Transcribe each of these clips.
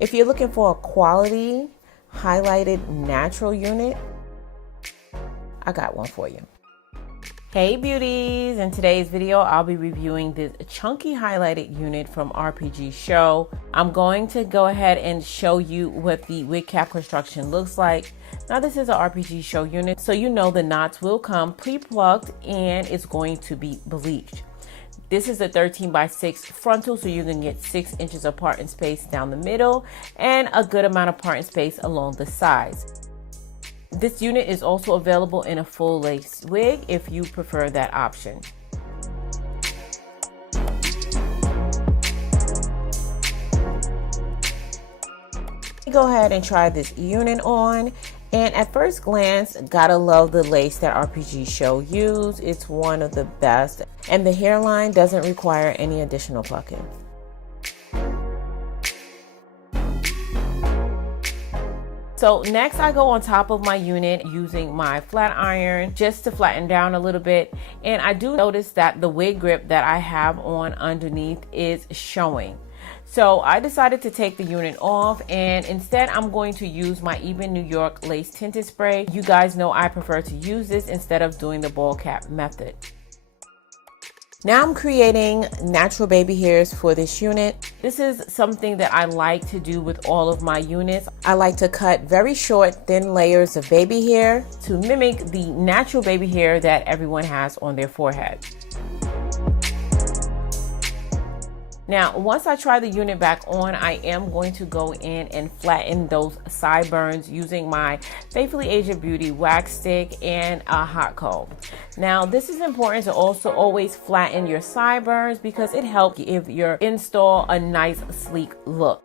If you're looking for a quality, highlighted, natural unit, I got one for you. Hey beauties, in today's video I'll be reviewing this chunky highlighted unit from RPGSHOW. I'm going to go ahead and show you what the wig cap construction looks like. Now this is an RPGSHOW unit, so you know the knots will come pre-plucked and it's going to be bleached. This is a 13x6 frontal, so you can get 6 inches of part and space down the middle and a good amount of part and space along the sides. This unit is also available in a full lace wig if you prefer that option. Go ahead and try this unit on, and at first glance, gotta love the lace that RPGSHOW use. It's one of the best, and the hairline doesn't require any additional plucking. So next I go on top of my unit using my flat iron just to flatten down a little bit. And I do notice that the wig grip that I have on underneath is showing. So I decided to take the unit off, and instead I'm going to use my Even New York Lace Tinted Spray. You guys know I prefer to use this instead of doing the ball cap method. Now I'm creating natural baby hairs for this unit. This is something that I like to do with all of my units. I like to cut very short, thin layers of baby hair to mimic the natural baby hair that everyone has on their forehead. Now, once I try the unit back on, I am going to go in and flatten those sideburns using my Faithfully Aged Beauty wax stick and a hot comb. Now, this is important to also always flatten your sideburns because it helps give your install a nice sleek look.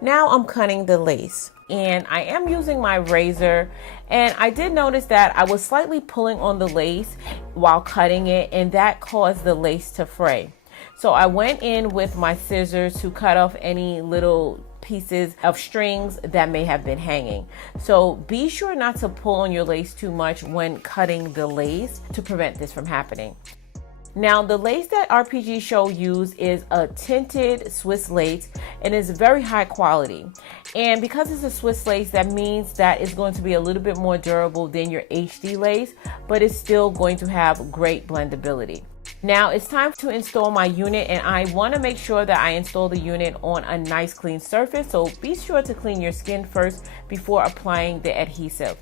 Now I'm cutting the lace, and I am using my razor, and I did notice that I was slightly pulling on the lace while cutting it, and that caused the lace to fray. So I went in with my scissors to cut off any little pieces of strings that may have been hanging. So be sure not to pull on your lace too much when cutting the lace to prevent this from happening. Now the lace that RPGSHOW use is a tinted Swiss lace and is very high quality. And because it's a Swiss lace, that means that it's going to be a little bit more durable than your HD lace, but it's still going to have great blendability. Now it's time to install my unit, and I want to make sure that I install the unit on a nice clean surface, so be sure to clean your skin first before applying the adhesive.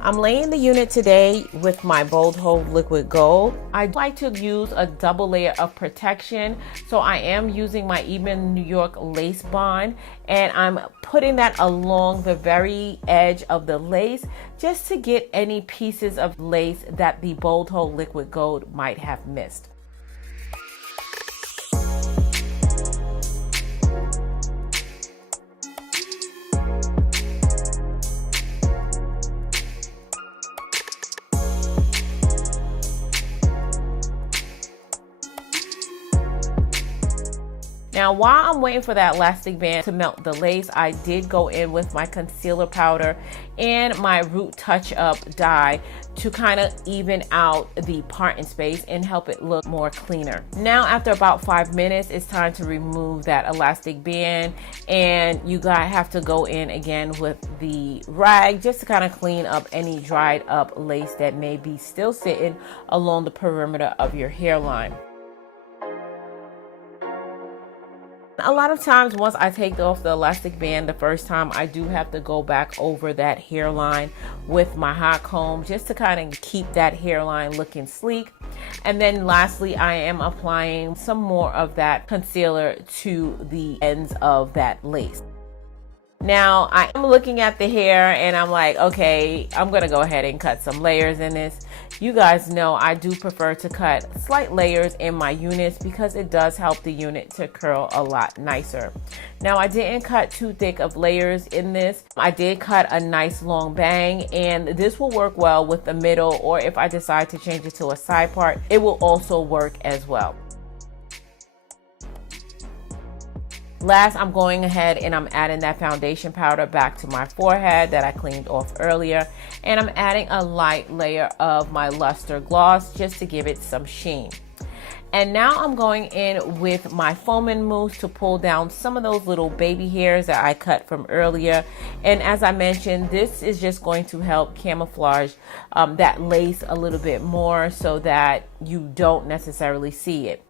I'm laying the unit today with my Bold Hold Liquid Gold. I like to use a double layer of protection, so I am using my Even New York Lace Bond, and I'm putting that along the very edge of the lace just to get any pieces of lace that the Bold Hold Liquid Gold might have missed. Now, while I'm waiting for that elastic band to melt the lace, I did go in with my concealer powder and my Root Touch Up dye to kind of even out the part and space and help it look more cleaner. Now, after about 5 minutes, it's time to remove that elastic band, and you guys have to go in again with the rag just to kind of clean up any dried up lace that may be still sitting along the perimeter of your hairline. A lot of times, once I take off the elastic band the first time, I do have to go back over that hairline with my hot comb just to kind of keep that hairline looking sleek. And then lastly, I am applying some more of that concealer to the ends of that lace. Now I am looking at the hair and I'm like, okay, I'm gonna go ahead and cut some layers in this. You guys know I do prefer to cut slight layers in my units because it does help the unit to curl a lot nicer. Now I didn't cut too thick of layers in this. I did cut a nice long bang, and this will work well with the middle, or if I decide to change it to a side part, it will also work as well. Last, I'm going ahead and I'm adding that foundation powder back to my forehead that I cleaned off earlier. and I'm adding a light layer of my luster gloss just to give it some sheen. And now I'm going in with my foaming mousse to pull down some of those little baby hairs that I cut from earlier. And as I mentioned, this is just going to help camouflage that lace a little bit more so that you don't necessarily see it.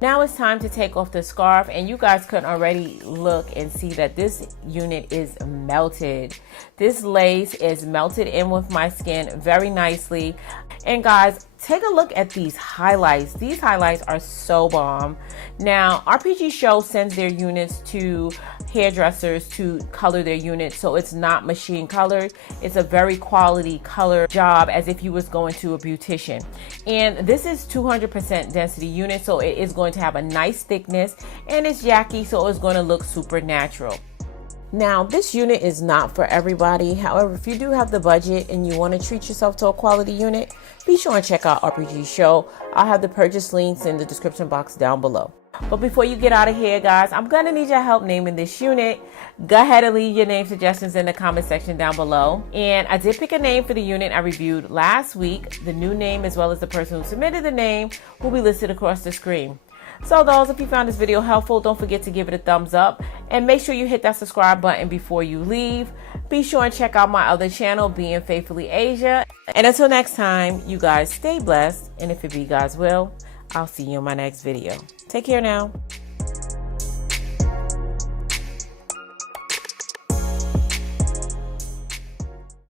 Now it's time to take off the scarf, and you guys can already look and see that this unit is melted. This lace is melted in with my skin very nicely. And guys, take a look at these highlights. These highlights are so bomb. Now, RPGSHOW sends their units to hairdressers to color their units, so it's not machine colored. It's a very quality color job, as if you was going to a beautician. And this is 200% density unit, so it is going to have a nice thickness, and it's Yaki, so it's going to look super natural. Now, this unit is not for everybody. However, if you do have the budget and you want to treat yourself to a quality unit, be sure and check out RPGSHOW. I'll have the purchase links in the description box down below. But before you get out of here, guys, I'm going to need your help naming this unit. Go ahead and leave your name suggestions in the comment section down below. And I did pick a name for the unit I reviewed last week. The new name, as well as the person who submitted the name, will be listed across the screen. So those, if you found this video helpful, don't forget to give it a thumbs up and make sure you hit that subscribe button before you leave. Be sure and check out my other channel, Being Faithfully Asia. And until next time, you guys stay blessed, and if it be God's will, I'll see you in my next video. Take care now.